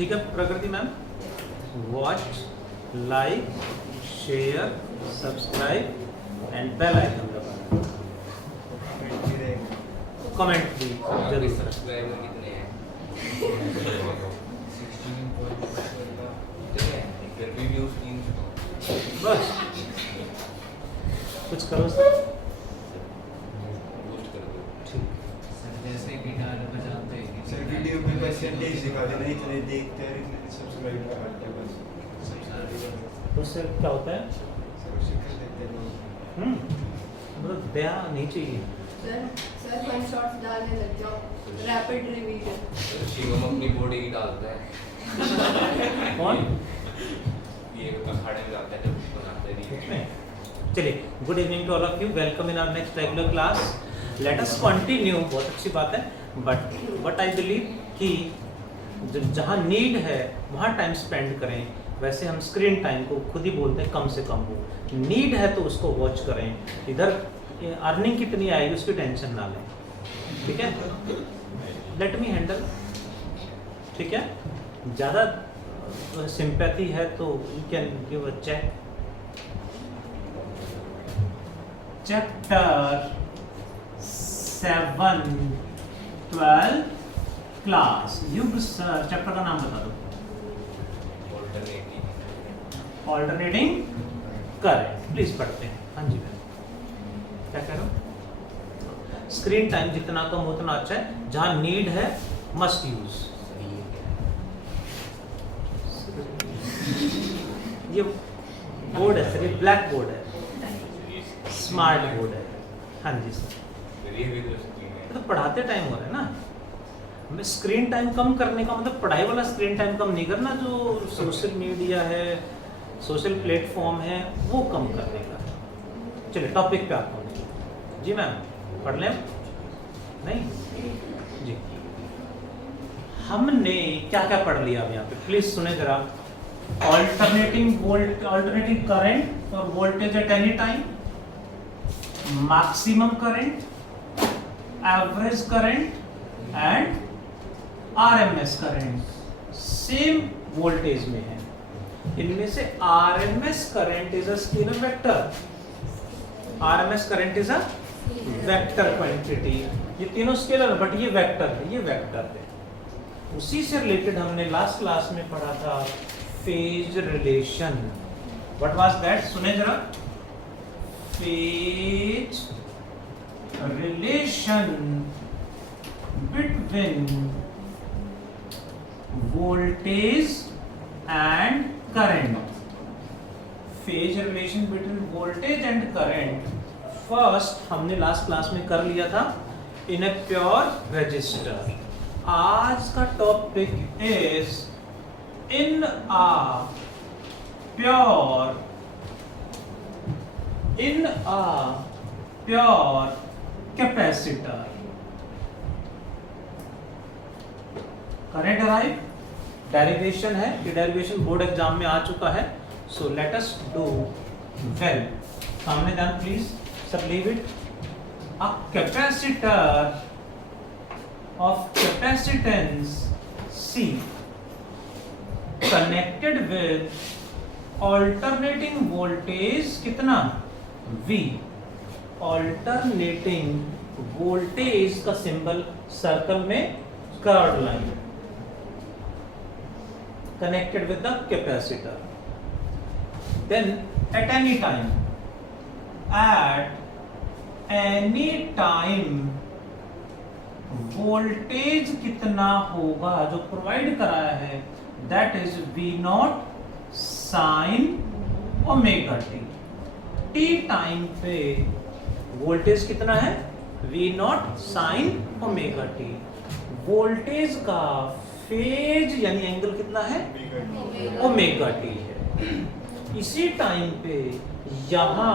ठीक है Prakriti ma'am, watch, like, share, subscribe and bell icon दबाना। कमेंट भी जरूर। सब्सक्राइबर कितने हैं? 16.5 फिर भी व्यूज 300। बस कुछ करो सर। बूस्ट कर दो। ठीक। सर जैसे गिटार बजाते हैं सर वीडियो पे परसेंटेज दिखा देना, इतने देखते हैं इतने सब्सक्राइब करते हैं बस। तो उससे क्या होता है? सर शिक्षक देते हैं। मतलब दया नहीं चाहिए। सर वन शॉट्स डालने लग जाओ, रैपिड रिवीजन। शिवम अपनी बॉडी की डालता है। कौन? ये अखाड़े में जाता है जब बनाते नहीं है। चलिए, good evening to all of you, welcome in our next regular class. Let us continue. बहुत अच्छी बात है, बट आई बिलीव कि जहाँ नीड है वहाँ टाइम स्पेंड करें। वैसे हम स्क्रीन टाइम को खुद ही बोलते हैं कम से कम हो, नीड है तो उसको वॉच करें। इधर अर्निंग कितनी आएगी उसकी टेंशन ना लें, ठीक है? लेट मी हैंडल, ठीक है? ज़्यादा सिंपैथी है तो you can give a check. Chapter 7 12 class Yug sir, chapter का नाम बता दो। Alternating current. प्लीज पढ़ते हैं। हाँ जी मैम, क्या कह रहे हो? स्क्रीन टाइम जितना कम हो उतना अच्छा है। जहां नीड है मस्ट यूज। ये बोर्ड है सर, ये ब्लैक बोर्ड है, स्मार्ट बोर्ड है। हाँ जी सर, ये तो पढ़ाते टाइम हो रहा है ना। हमें स्क्रीन टाइम कम करने का मतलब पढ़ाई वाला स्क्रीन टाइम कम नहीं करना, जो सोशल मीडिया है, सोशल प्लेटफॉर्म है, वो कम करने का। चलिए टॉपिक पे आता हूँ। जी मैम, पढ़ लें? नहीं जी, हमने क्या क्या पढ़ लिया अब यहाँ पे, प्लीज सुने जरा। ऑल्टरनेटिंग करंट और voltage at any time, maximum current, average current and RMS current same voltage में है। इनमें से RMS current is a scalar vector. RMS current is a vector quantity. ये तीनों स्केलर, बट ये वेक्टर है, ये वेक्टर है। उसी से रिलेटेड हमने लास्ट क्लास में पढ़ा था phase relation. What was that? सुने जरा। Phase relation between voltage and current. Phase relation between voltage and current first हमने लास्ट क्लास में कर लिया था इन ए प्योर रजिस्टर। आज का topic is in a pure capacitor. Current arrive derivation है, ये डेरिवेशन बोर्ड एग्जाम में आ चुका है। So let us do well. सामने ध्यान please sir, leave it. A capacitor of capacitance C connected with alternating voltage कितना V। ऑल्टरनेटिंग वोल्टेज का symbol circle में curved line connected with the capacitor. Then at any time voltage कितना होगा जो provide कराया है, that is V naught sin omega t। t time पे voltage कितना है? V naught sin omega t। Voltage का फेज यानी एंगल कितना है? ओमेगा टी है। इसी टाइम पे यहां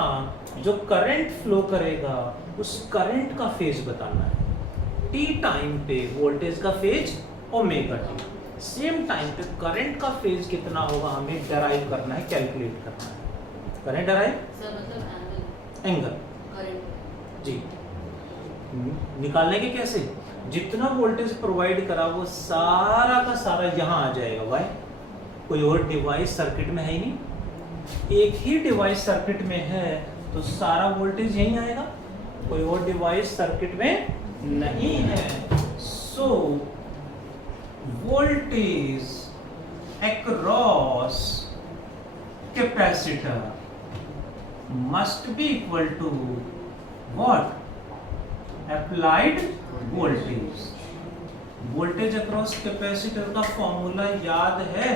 जो करंट फ्लो करेगा उस करंट का फेज बताना है। टी टाइम पे वोल्टेज का phase omega T, same time पे करंट का फेज कितना होगा हमें डराइव करना है, कैलकुलेट करना है। करंट डराइव सर मतलब एंगल करंट जी निकालने के कैसे? जितना वोल्टेज प्रोवाइड करा वो सारा का सारा यहाँ आ जाएगा। वाई? कोई और डिवाइस सर्किट में है ही नहीं, एक ही डिवाइस सर्किट में है तो सारा वोल्टेज यहीं आएगा, कोई और डिवाइस सर्किट में नहीं है। So voltage across capacitor must be equal to what? Applied voltage. Voltage across capacitor का फॉर्मूला याद है?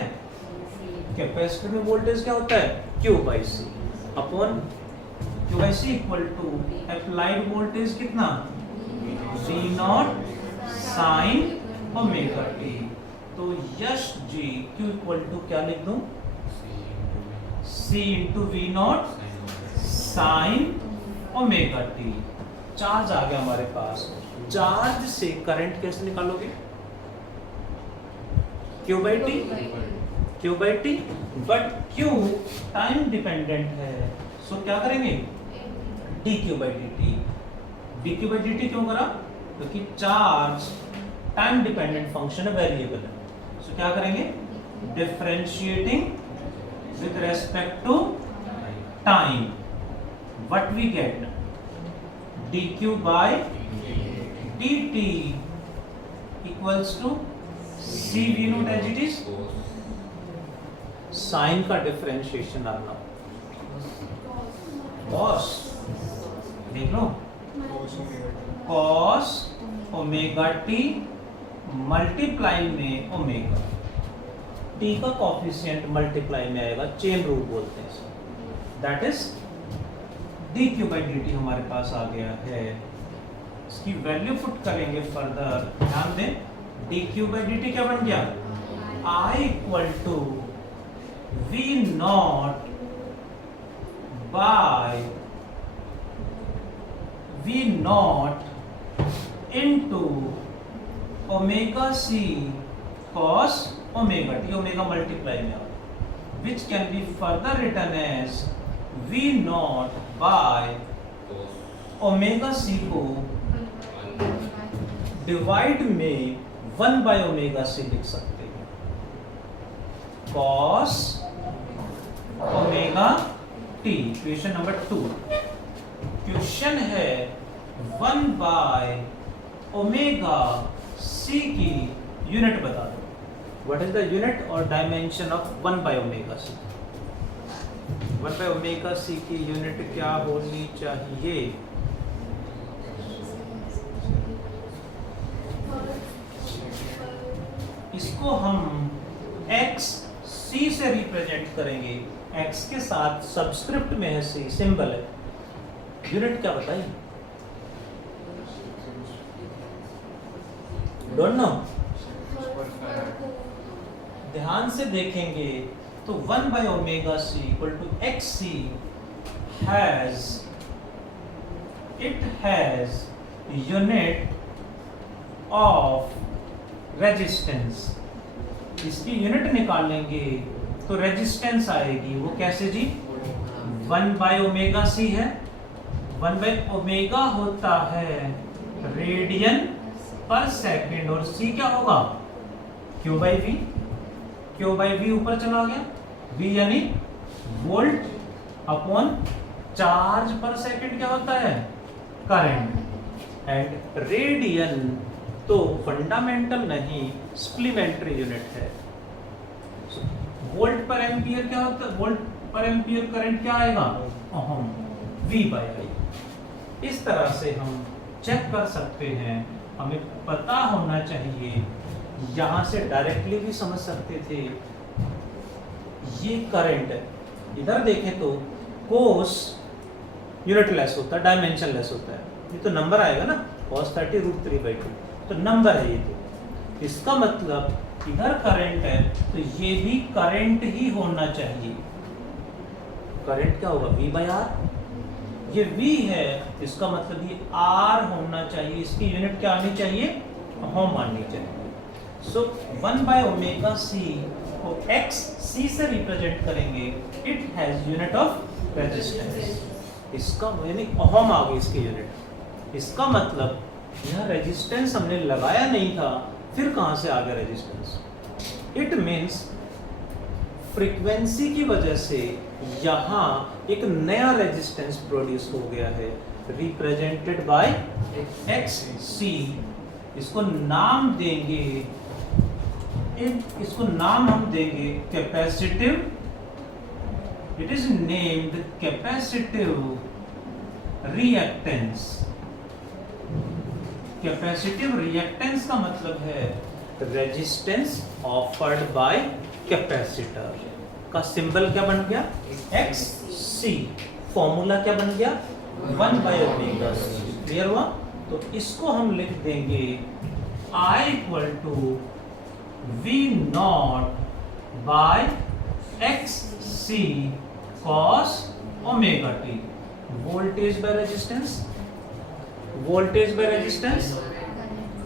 कैपेसिटर में वोल्टेज क्या होता है? Q by C upon Q by C equal to applied voltage कितना? V not sine omega t। तो Yash ji Q equal to क्या लिख दूं? C into V not sine omega t. Charge आ गया हमारे पास। चार्ज से करंट कैसे निकालोगे? Q by T, Q by T, but Q time dependent है, सो क्या करेंगे? dQ by dt। dQ by dt क्यों करा? क्योंकि चार्ज टाइम डिपेंडेंट फंक्शन है, वेरिएबल है, सो क्या करेंगे? Differentiating with respect to time, what we get? dq by dt equals to c v not as it is. Sine का differentiation आना cos, देख लो, cos ओमेगा टी मल्टीप्लाई में omega, t का कोफिशिएंट मल्टीप्लाई में आएगा, चेन रूल बोलते हैं इसको। That is dq by dt हमारे पास आ गया है। इसकी वैल्यू पुट करेंगे फर्दर, ध्यान दें। dq by dt क्या बन गया? I equal to v not by v not into omega c cos omega t, omega multiply में आ, which can be further written as v not by omega c को divide में 1 bye omega c लिख सकते हैं, cos omega t। Question number 2, question है 1 bye omega c की unit बता दो। व्हाट इज द यूनिट और dimension of 1 bye omega c? 1 bye omega c की यूनिट क्या होनी चाहिए? इसको हम x c से रिप्रेजेंट करेंगे, x के साथ सबस्क्रिप्ट में है c, सिंबल है। यूनिट क्या बताइए? Don't know. ध्यान से देखेंगे तो 1 bye omega c equal to X C has unit of resistance. इसकी यूनिट निकालेंगे तो रेजिस्टेंस आएगी, वो कैसे जी? 1 बाय ओमेगा c है, 1 बाय ओमेगा होता है रेडियन पर सेकंड, और c क्या होगा? Q बाई वी। Q बाई वी ऊपर चला गया, v यानी वोल्ट अपॉन चार्ज पर सेकंड क्या होता है? करंट। एंड रेडियन तो फंडामेंटल नहीं, सप्लीमेंट्री यूनिट है। वोल्ट पर एम्पियर क्या होता है? वोल्ट पर एम्पियर करंट क्या आएगा? Ohm, v by I. इस तरह से हम चेक कर सकते हैं, हमें पता होना चाहिए। यहाँ से डायरेक्टली भी समझ सकते थे, ये करंट है, इधर देखें तो कोस यूनिट लेस होता है, डायमेंशन लेस होता है, ये तो नंबर आएगा ना, cos 30 √3/2, तो नंबर है ये। तो इसका मतलब इधर करंट है तो ये भी करंट ही होना चाहिए। करंट क्या होगा? V by R. ये V है, इसका मतलब ये R होना चाहिए, इसकी यूनिट क्या आनी चाहिए? ओम आनी चाहिए। सो 1 बाय ओमेगा c को x c से रिप्रेजेंट करेंगे, it has unit of resistance. इसका यानी ओम आ गई इसकी यूनिट। इसका मतलब यहाँ रेजिस्टेंस हमने लगाया नहीं था, फिर कहाँ से आ गया रेजिस्टेंस? इट मीन्स फ्रीक्वेंसी की वजह से यहाँ एक नया रेजिस्टेंस प्रोड्यूस हो गया है, रिप्रेजेंटेड बाय XC। इसको नाम देंगे, इसको नाम हम देंगे capacitive. It is named capacitive reactance. Capacitive reactance का मतलब है रेजिस्टेंस ऑफर्ड बाय कैपेसिटर। का सिंबल क्या बन गया? XC। फॉर्मूला क्या बन गया? 1/ω। क्लियर हुआ? तो इसको हम लिख देंगे I = V0 by XC cos ωt। Voltage by resistance, voltage by resistance,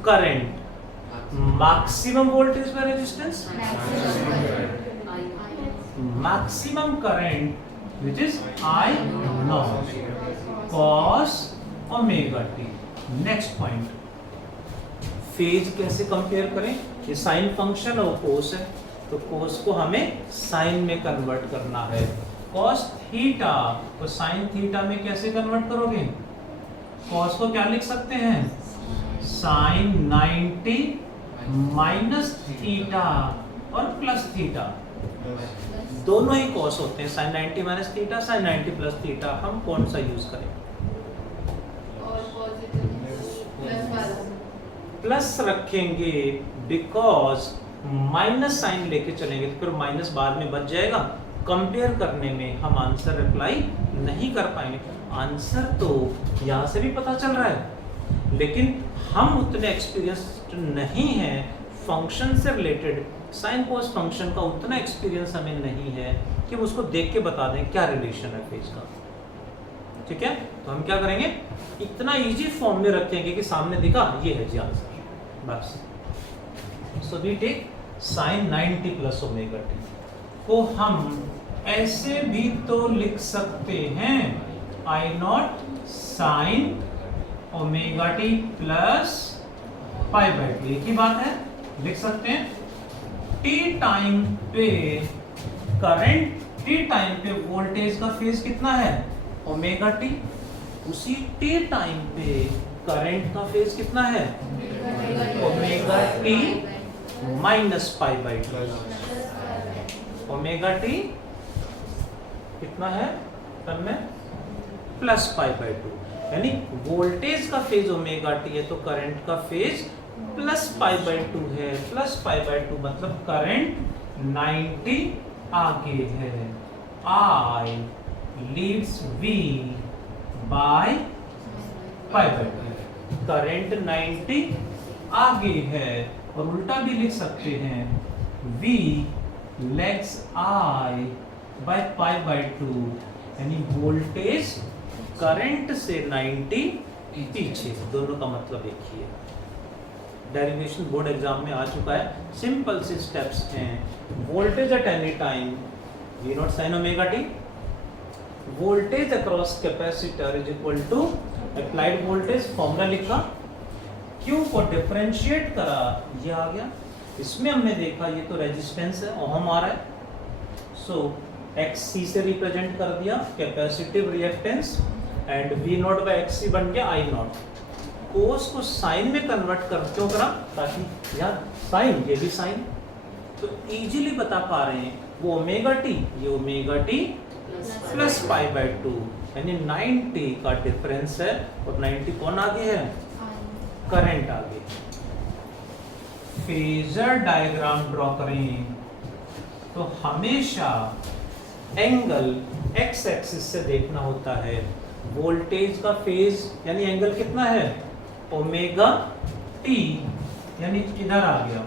current, maximum voltage by resistance, maximum current which is I0 cos ωt। Next point, phase कैसे कंपेयर करें? ये साइन फंक्शन और कोस है, तो कोस को हमें साइन में convert करना है। कॉस थीटा तो साइन थीटा में कैसे कन्वर्ट करोगे? कॉस को क्या लिख सकते हैं? साइन 90 माइनस थीटा और प्लस थीटा, दोनों ही कॉस होते हैं। Sine 90 minus theta, sine 90 plus theta. हम कौन सा यूज करें? प्लस रखेंगे, बिकॉज माइनस साइन लेके चलेंगे तो फिर माइनस बाद में बच जाएगा। कंपेयर करने में हम आंसर अप्लाई नहीं कर पाएंगे। आंसर तो यहाँ से भी पता चल रहा है, लेकिन हम उतने एक्सपीरियंस्ड नहीं हैं फंक्शन से रिलेटेड। साइन कोस फंक्शन का उतना एक्सपीरियंस हमें नहीं है कि हम उसको देख के बता दें क्या रिलेशन है फेज का। ठीक है, तो हम क्या करेंगे? इतना इजी फॉर्म में रखेंगे कि सामने दिखा ये है जी आंसर, बस। So we take sine 90 plus ωt को हम ऐसे भी तो लिख सकते हैं, I0 साइन ωt प्लस π/2। एक ही बात है, लिख सकते हैं। t टाइम पे करंट, t टाइम पे वोल्टेज का फेज कितना है? ωt। उसी t टाइम पे करंट का फेज कितना है? ωt minus π/2। ωt कितना है टर्म में? प्लस π/2। यानी वोल्टेज का फेज ωt है तो करंट का फेज प्लस π/2 है। प्लस π/2 मतलब करंट 90 आगे है। I leads V by π/2। Current 90 आगे है, और उल्टा भी लिख सकते हैं, V लेग्स I बाय π/2। यानी वोल्टेज करंट से 90 पीछे। दोनों का मतलब एक ही है। डेरिवेशन बोर्ड एग्जाम में आ चुका है, सिंपल से स्टेप्स हैं। Voltage at any time V0 sin ωt, voltage across capacitor is equal to applied voltage, formula लिखा, Q को डिफरेंशिएट करा, ये आ गया। इसमें हमने देखा ये तो रेजिस्टेंस है, ओहम आ रहा है, सो XC से रिप्रेजेंट कर दिया capacitive reactance, and V0 by XC बन गया I0। कोस को साइन में कन्वर्ट कर क्यों करा? ताकि यार साइन, ये भी साइन, तो इजीली बता पा रहे हैं वो ωt, ये ωt प्लस π/2, यानी 90 का डिफरेंस है, और 90 कौन आगे है? करंट आगे। फेजर डायग्राम ड्रॉ करें तो हमेशा एंगल x एक्सिस से देखना होता है। वोल्टेज का फेज यानी एंगल कितना है? ωt, यानी इधर आ गया,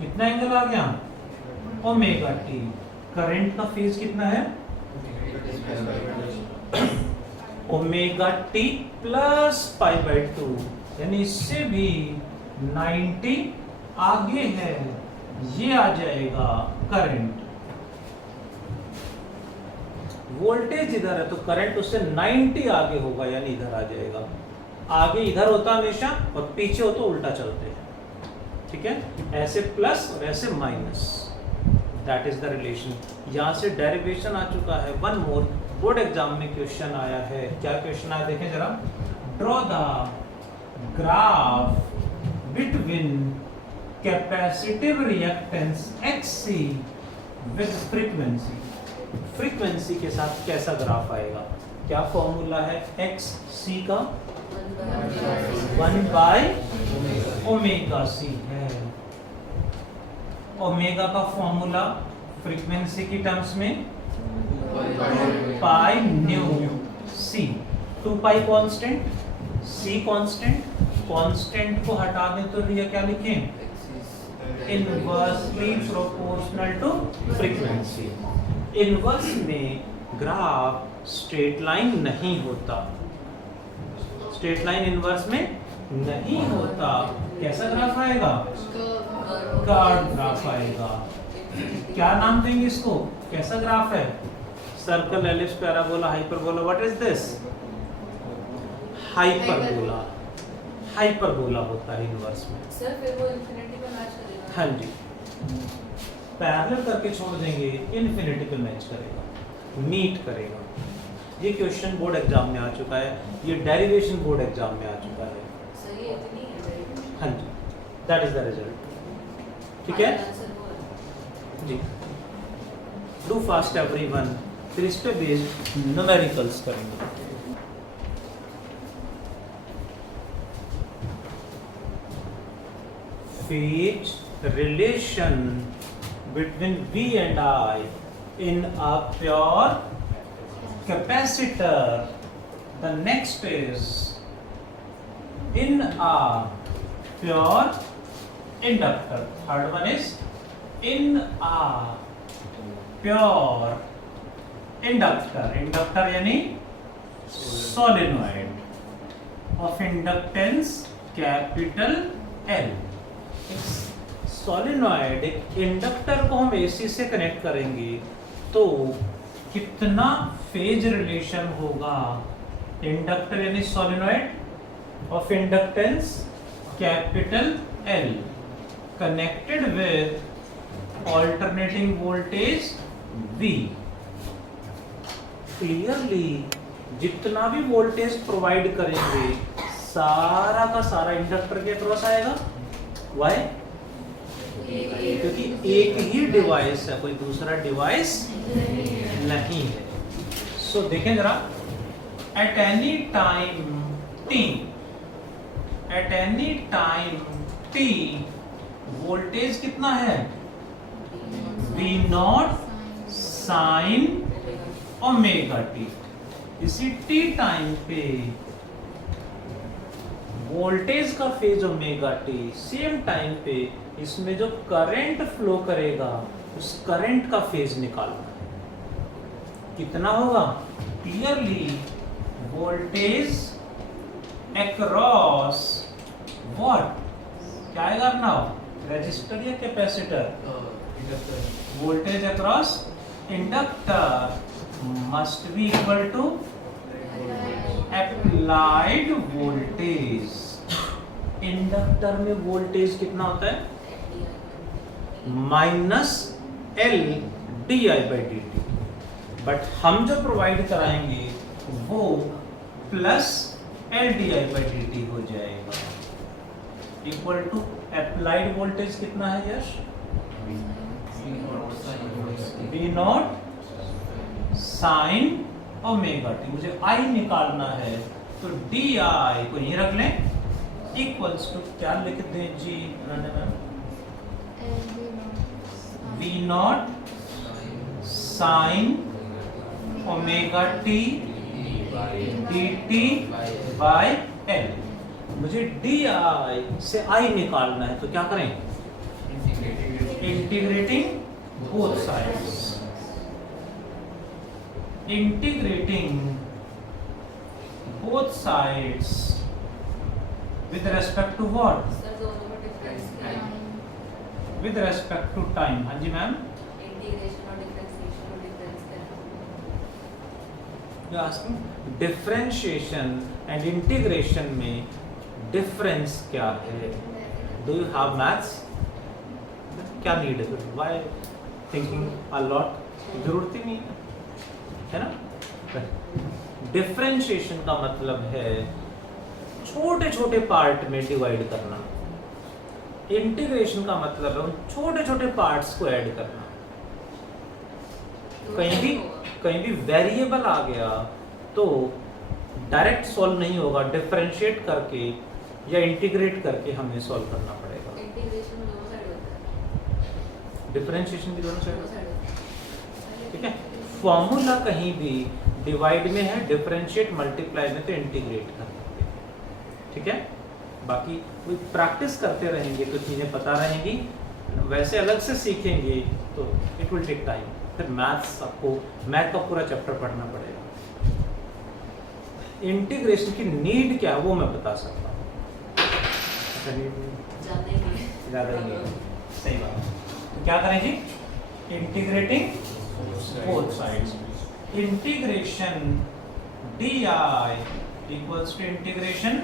कितना एंगल आ गया? ωt। करंट का फेज कितना है? ωt प्लस π/2, यानी इससे भी 90 आगे है, ये आ जाएगा करंट। वोल्टेज इधर है तो करंट उससे 90 आगे होगा, यानी इधर आ जाएगा। आगे इधर होता हमेशा और पीछे हो तो उल्टा चलते हैं, ठीक है, ऐसे प्लस और ऐसे minus, that is the relation. यहाँ से डेरिवेशन आ चुका है। वन मोर, बोर्ड एग्जाम में क्वेश्चन आया है, क्या क्वेश्चन आया देखें जरा, draw the graph between capacitive reactance XC with frequency. Frequency के साथ कैसा ग्राफ आएगा, क्या फॉर्मूला है XC का, 1/ωc है। ओमेगा का फॉर्मूला फ्रीक्वेंसी की टर्म्स में pi nu C, 2 pi constant, C constant, constant को हटा दें तो ये क्या लिखें, इनवर्सली प्रोपोर्शनल टू फ्रीक्वेंसी। इनवर्स में ग्राफ स्ट्रेट लाइन नहीं होता, स्ट्रेट लाइन इनवर्स में नहीं होता, कैसा ग्राफ आएगा, कर्व ग्राफ आएगा। क्या नाम देंगे इसको, कैसा ग्राफ है, circle, ellipse, parabola, hyperbola, what is this, hyperbola. Hyperbola होता है इनवर्स में। सर फिर वो इंफिनिटी पे मैच करेगा। हाँ जी, पैरेलल करके छोड़ देंगे, इन्फिनिटी पे मैच करेगा, मीट करेगा। ये क्वेश्चन बोर्ड एग्जाम में आ चुका है, ये डेरिवेशन बोर्ड एग्जाम में आ चुका है। सही है, इतनी है। हाँ जी, दैट इज द रिजल्ट, ठीक है जी। डू फास्ट एवरीवन, फिर इस पे बेस्ड न्यूमेरिकल्स करेंगे। Phase relation between V and I in a pure capacitor. The next is in a pure inductor. Third one is in a pure inductor. Inductor यानी solenoid of inductance capital L. Solenoid, एक inductor को हम AC से connect करेंगे तो कितना phase relation होगा, inductor यानी solenoid of inductance capital L connected with alternating voltage V। Clearly जितना भी वोल्टेज प्रोवाइड करेंगे सारा का सारा इंडक्टर के क्रॉस आएगा। वाई, क्योंकि एक ही डिवाइस है, कोई दूसरा डिवाइस नहीं है। सो देखें जरा, eight any time t, eight any time t voltage कितना है, V0 sin ओमेगा t। इसी t टाइम पे वोल्टेज का phase omega T, same time पे इसमें जो करंट फ्लो करेगा उस करंट का फेज निकालना है, कितना होगा, क्लियरली वोल्टेज अक्रॉस व्हाट, क्या करना हो, रेजिस्टर या capacitor, voltage across inductor must be equal to applied voltage. Inductor में वोल्टेज कितना होता है, -L di/dt, बट हम जो प्रोवाइड कराएंगे वो +L di/dt हो जाएगा, इक्वल टू अप्लाइड वोल्टेज कितना है यश, V0 sin ओमेगा टी। मुझे I निकालना है तो DI को यहीं रख लें, इक्वल्स टू क्या लिख दें जी, V0 sin omega T dt/L। मुझे DI से I निकालना है तो क्या करें, integrating both sides, integrating both sides with respect to what, sir दोनों में डिफरेंस क्या है, with respect to time। हाँ जी मैम, इंटीग्रेशन और डिफरेंशिएशन में डिफरेंस क्या you asking differentiation and integration में डिफरेंस क्या है? Do you have maths? क्या नीड है? Why thinking a lot? जरूरत ही नहीं है ना। डिफरेंशिएशन का मतलब है छोटे छोटे पार्ट में डिवाइड करना। इंटीग्रेशन का मतलब है उन छोटे छोटे पार्ट्स को ऐड करना। कहीं भी वेरिएबल आ गया तो डायरेक्ट सॉल्व नहीं होगा, डिफरेंशिएट करके या इंटीग्रेट करके हमें सॉल्व करना पड़ेगा। इंटीग्रेशन में दोनों साइड होता है। डिफरेंशिएशन भी दोनों साइड दोनों होता है। साइड होता है। ठीक है, फॉर्मूला कहीं भी डिवाइड में है, डिफरेंशिएट मल्टीप्लाई में तो इंटीग्रेट कर देते हैं। ठीक है, बाकी कोई प्रैक्टिस करते रहेंगे तो चीज़ें पता रहेंगी, वैसे अलग से सीखेंगे तो इट विल टेक टाइम। फिर मैथ का पूरा चैप्टर पढ़ना पड़ेगा। इंटीग्रेशन की नीड क्या है वो मैं बता सकता हूँ। जानना ही नहीं। ज़्यादा ही नहीं, सही बात। तो क्या करें जी? Integrating both sides. Integration di equals to integration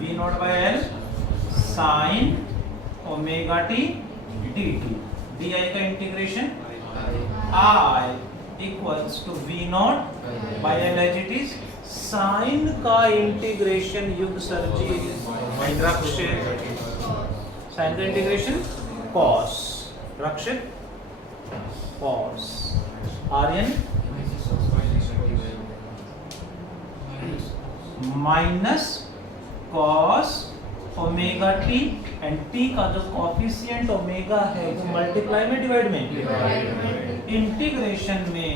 v naught by L sin omega t dt. di का integration I equals to v naught by L as it is. sin का इंटीग्रेशन युग सर्जी रक्षित, sin का integration cos रक्षित cos आर्यन minus cos omega t and t का जो कोफिशिएंट ओमेगा है वो मल्टीप्लाई में डिवाइड में, इंटीग्रेशन में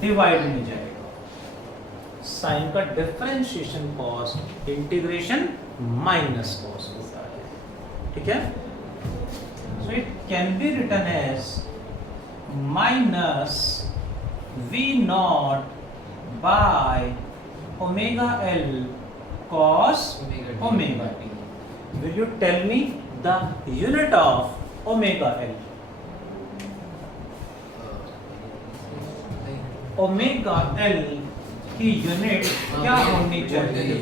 डिवाइड में जाएगा। साइन का differentiation cos, integration minus cos होता है। ठीक है, so it can be written as minus v naught by omega L cos omega t. Will you tell me the unit of omega L? Omega L की unit क्या होनी चाहिए?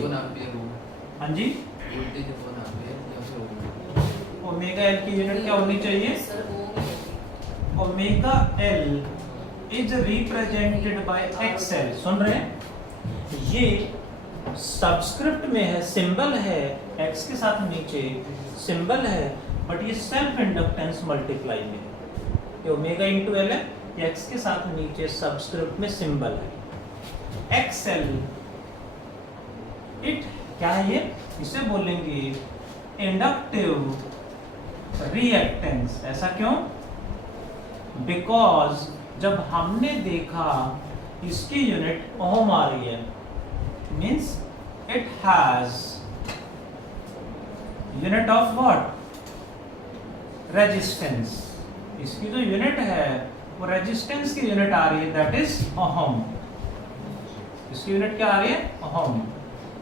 हाँ जी, omega L की यूनिट क्या होनी चाहिए? Omega L is represented by XL। सुन रहे हैं? ये सबस्क्रिप्ट में है, सिंबल है, X के साथ नीचे सिंबल है, बट ये सेल्फ इंडक्टेंस मल्टीप्लाई में है। ये ओमेगा इंटू L है, ये X के साथ नीचे सबस्क्रिप्ट में सिंबल है XL। इट क्या है ये? इसे बोलेंगे इंडक्टिव रिएक्टेंस। ऐसा क्यों? बिकॉज जब हमने देखा इसकी यूनिट ओम आ रही है, means it has unit of what? Resistance. इसकी जो यूनिट है वो रेजिस्टेंस की यूनिट आ रही है, दैट इज ओम। इसकी यूनिट क्या आ रही है? ओम।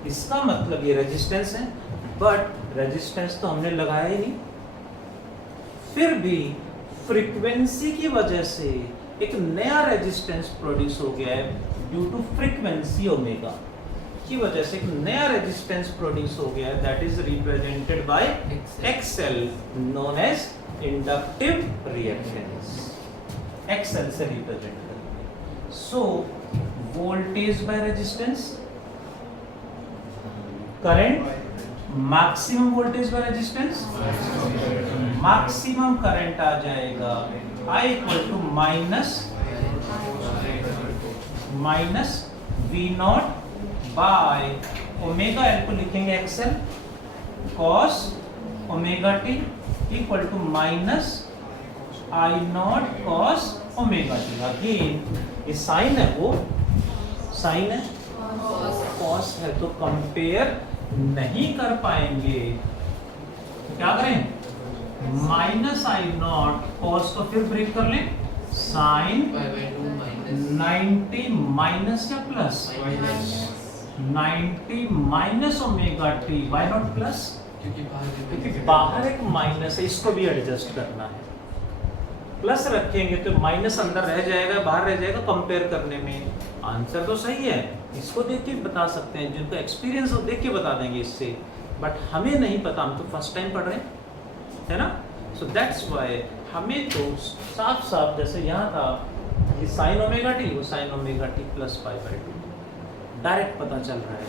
इसका मतलब ये रेजिस्टेंस है, बट रेजिस्टेंस तो हमने लगाया ही नहीं। फिर भी फ्रीक्वेंसी की वजह से एक नया रेजिस्टेंस प्रोड्यूस हो गया है ड्यू टू फ्रीक्वेंसी ओमेगा की वजह से एक नया रेजिस्टेंस प्रोड्यूस हो गया है, that is represented by XL known as inductive reactance. XL से रिप्रेजेंट करेंगे। So voltage by resistance, current, maximum voltage by resistance, maximum current आ जाएगा I equal to minus V not by omega L को लिखेंगे XL cos omega t equal to minus I not cos omega t। Again ये sine है, वो sign है, cos है, तो कंपेयर नहीं कर पाएंगे। तो क्या करें? माइनस I नॉट cos को फिर ब्रेक कर लें, साइन 90 माइनस या plus 90 minus omega t y naught plus, क्योंकि बाहर एक माइनस है, इसको भी एडजस्ट करना है। प्लस रखेंगे तो माइनस अंदर रह जाएगा, बाहर रह जाएगा कंपेयर करने में। आंसर तो सही है, इसको देख के बता सकते हैं, जिनको एक्सपीरियंस हो देख के बता देंगे इससे, बट हमें नहीं पता, हम तो फर्स्ट टाइम पढ़ रहे हैं, है ना। सो दैट्स वाई हमें तो साफ साफ जैसे यहाँ था ये साइन ओमेगा टी, वो sign omega T plus pi by 2 direct पता चल रहा है,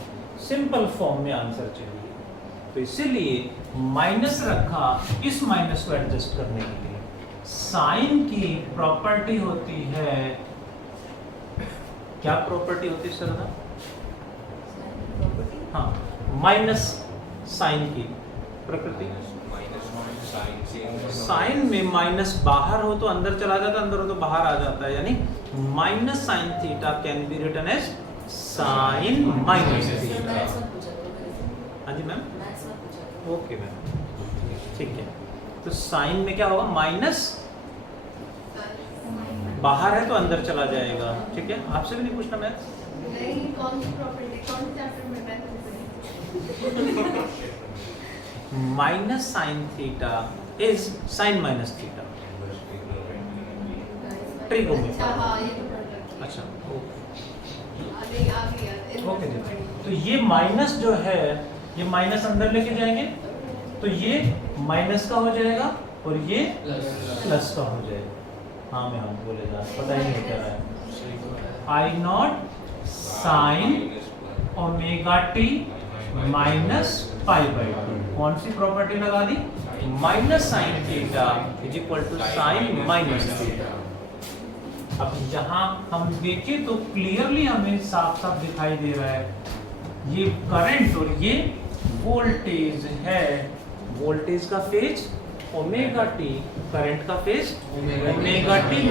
सिंपल फॉर्म में आंसर चाहिए। तो इसीलिए माइनस रखा इस माइनस को एडजस्ट करने के लिए। साइन की प्रॉपर्टी होती है, क्या प्रॉपर्टी होती है सरदा? हाँ, माइनस साइन की प्रकृति। साइन में माइनस बाहर हो तो अंदर चला जाता है, अंदर हो तो बाहर आ जाता है, यानी minus sine theta can be written as sine minus theta. हाँ जी मैम, ओके मैम, ठीक है। तो साइन में क्या होगा, माइनस बाहर है तो अंदर चला जाएगा, ठीक है। आपसे भी नहीं पूछना मैथ? नहीं, कौन सी प्रॉपर्टी, कौन से चैप्टर में math? Minus sine theta is sine minus theta, trigonometry. अच्छा हाँ, ये तो पढ़ रखी है। अच्छा, नहीं, आ गई ओके जी। तो ये माइनस जो है, ये माइनस अंदर लेके जाएंगे तो ये माइनस का हो जाएगा और ये प्लस का हो जाएगा। हाँ मैं हम बोलेगा, पता ही नहीं क्या है। I not sine omega t minus pi by 2, कौन सी प्रॉपर्टी लगा दी? Minus sine theta is equal to sine minus theta. अब यहाँ हम देखें तो क्लियरली हमें साफ साफ दिखाई दे रहा है, ये करंट और ये वोल्टेज है। वोल्टेज का फेज ओमेगा टी, करंट का phase omega t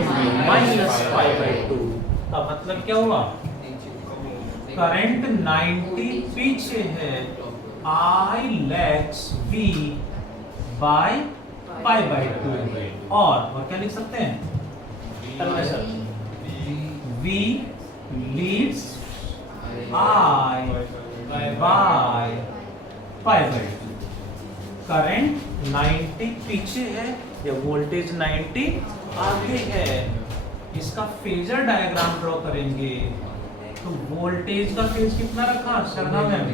minus pi by 2। का मतलब क्या हुआ? करंट 90 पीछे है, I lags V by pi by 2। और क्या लिख सकते हैं? V leads I by pi by 2। Current 90 पीछे है या वोल्टेज 90 आगे है। इसका फेजर डायग्राम ड्रॉ करेंगे तो वोल्टेज का फेज कितना रखा शर्मा मैम?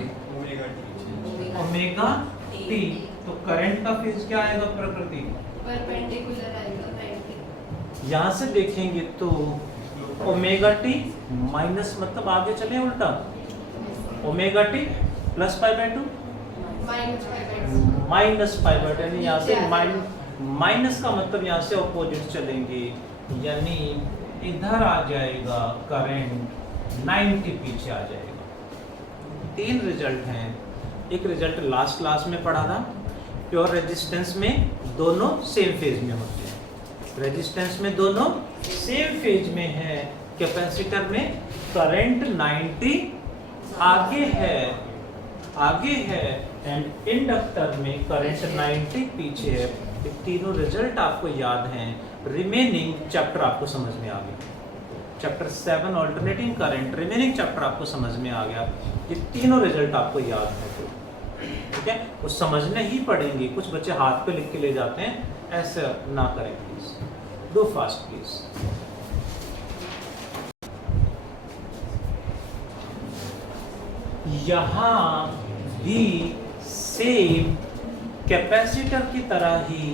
Omega T. तो करंट का फेज क्या आएगा प्रकृति? परपेंडिकुलर आएगा 90। यहाँ से देखेंगे तो ओमेगा टी माइनस मतलब आगे चले उल्टा, omega T plus pi by 2 minus pi by 2, यानी यहाँ से माइनस का मतलब यहाँ से ऑपोजिट चलेंगे, यानी इधर आ जाएगा करंट 90 पीछे आ जाएगा। 3 रिजल्ट हैं। एक रिजल्ट लास्ट क्लास में पढ़ा था, प्योर रेजिस्टेंस में दोनों सेम फेज में होते हैं, रेजिस्टेंस में दोनों सेम फेज में है, कैपेसिटर में करंट 90 आगे है एंड इंडक्टर में करंट 90 पीछे है। ये तीनों रिजल्ट आपको याद हैं। रिमेनिंग चैप्टर आपको समझ में आ गया, chapter 7 alternating current, remaining chapter आपको समझ में आ गया। ये तीनों रिजल्ट आपको याद है, ठीक है। वो समझने ही पड़ेंगे। कुछ बच्चे हाथ पे लिख के ले जाते हैं, ऐसे ना करें प्लीज, डू फास्ट प्लीज। यहाँ भी सेम कैपेसिटर की तरह ही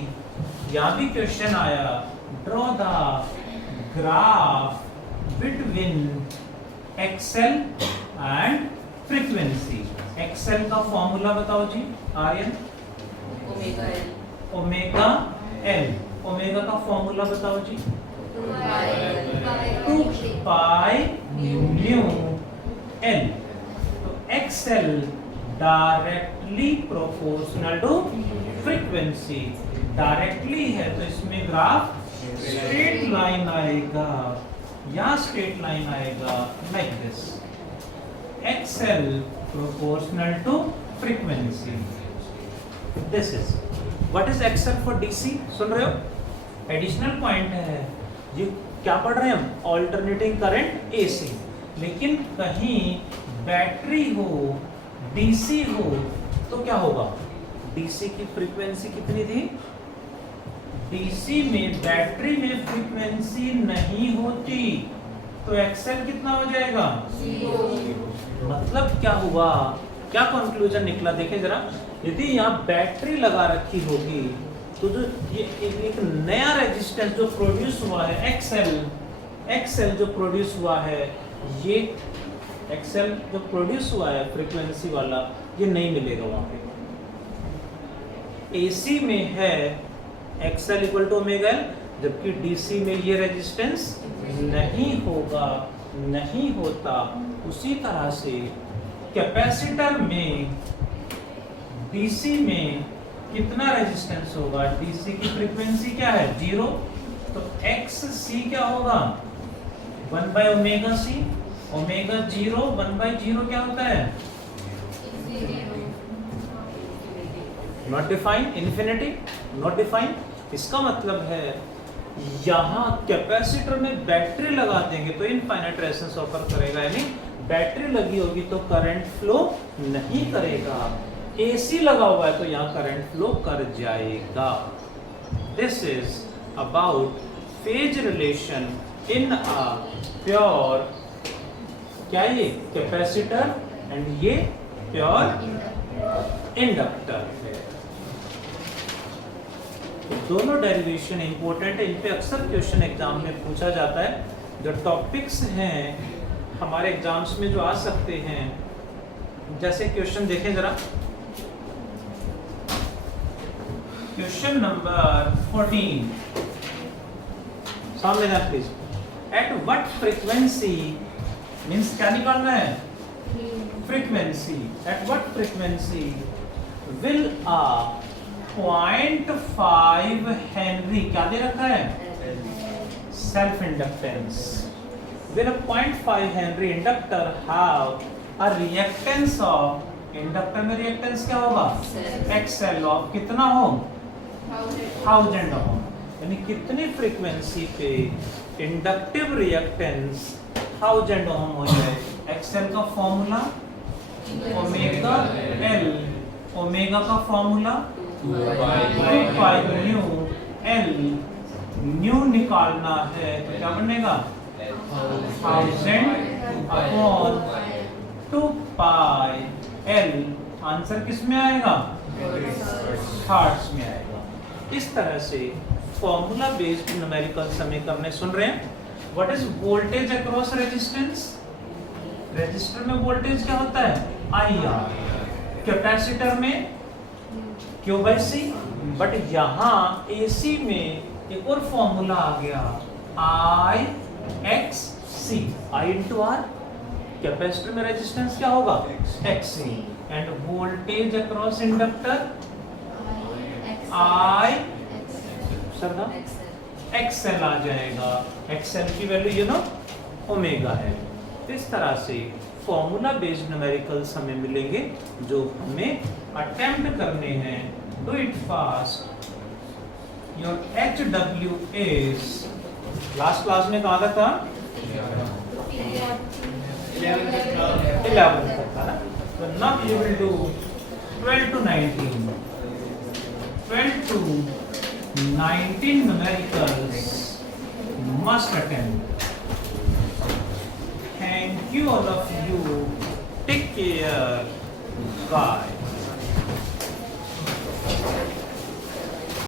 यहाँ भी क्वेश्चन आया, draw the graph between XL and frequency. XL का फॉर्मूला बताओ ji Aryan. Omega L. Omega का फॉर्मूला बताओ जी 2 पाई न्यू एल। तो XL directly proportional to frequency, directly है तो इसमें ग्राफ स्ट्रेट लाइन आएगा, या स्ट्रेट लाइन आएगा like this, XL proportional to frequency. This is what is XL for DC? सुन रहे हो? एडिशनल पॉइंट है। ये क्या पढ़ रहे हैं हम? Alternating current AC। लेकिन कहीं बैटरी हो, DC हो तो क्या होगा? DC की फ्रीक्वेंसी कितनी थी? डीसी में बैटरी में फ्रीक्वेंसी नहीं होती तो एक्सएल कितना हो जाएगा? मतलब क्या हुआ, क्या कंक्लूजन निकला? देखें जरा, यदि यहाँ बैटरी लगा रखी होगी तो जो ये एक नया रेजिस्टेंस जो प्रोड्यूस हुआ है एक्सएल जो प्रोड्यूस हुआ है, ये एक्सएल जो प्रोड्यूस हुआ है फ्रीक्वेंसी वाला, ये नहीं मिलेगा वहां पे। एसी में है XL equal to omega L, जबकि डीसी में ये रेजिस्टेंस नहीं होगा, नहीं होता। उसी तरह से कैपेसिटर में डीसी में कितना रेजिस्टेंस होगा? डीसी की फ्रीक्वेंसी क्या है? 0, तो एक्स सी क्या होगा? 1 बाय ओमेगा सी, ओमेगा 0 1 बाय 0 क्या होता है? Not define, infinity, not define. इसका मतलब है यहाँ कैपेसिटर में बैटरी लगा देंगे तो इनफाइनाइट रेजिस्टेंस ऑफर करेगा, यानी बैटरी लगी होगी तो करंट फ्लो नहीं करेगा। एसी लगा हुआ है तो यहाँ करंट फ्लो कर जाएगा। This is about phase relation in a pure, क्या ये कैपेसिटर एंड ये प्योर इंडक्टर है। दोनों डेरिवेशन इंपॉर्टेंट है, इन पे अक्सर क्वेश्चन एग्जाम में पूछा जाता है। जो टॉपिक्स हैं हमारे एग्जाम्स में जो आ सकते हैं, जैसे क्वेश्चन देखें जरा, क्वेश्चन नंबर 14 सामने ना please. At what frequency, means क्या निकालना है? Frequency. At what frequency will a 0.5 henry, क्या दे रखा है? Self inductance. Will a 0.5 henry inductor have a reactance of, inductor में रिएक्टेंस क्या होगा? एक्सएल ऑफ कितना ओम? 1000 ओम। यानी कितनी फ्रीक्वेंसी पे इंडक्टिव रिएक्टेंस 1000 ओम हो जाए? एक्सएल का फॉर्मूला ओमेगा एल, ओमेगा का फॉर्मूला 2 न्यू एल, न्यू निकालना है तो क्या बनेगा? 1000 अपॉन 2 पाई एल। आंसर किस में आएगा? हर्ट्ज में आएगा। इस तरह से फॉर्मूला बेस्ड न्यूमेरिकल समीकरण सुन रहे हैं। What is voltage across resistance? Resistor में वोल्टेज क्या होता है? I R. कैपेसिटर में क्यू बाई सी। बट यहाँ एसी में एक और फॉर्मूला आ गया, I X C, I into R. Capacitor में रेजिस्टेंस क्या होगा? X C. And voltage across inductor I सरदा एक्सएल आ जाएगा। एक्सएल की वैल्यू यू नो ओमेगा है। इस तरह से फॉर्मूला बेस्ड न्यूमेरिकल्स हमें मिलेंगे जो हमें अटेम्प्ट करने हैं। Do it fast. Your HW is, last class में कहा था 11 तक था ना, तो now you will do 12 to 19, 12 to 19 numericals must attempt. Thank you all of you. Take care. Bye.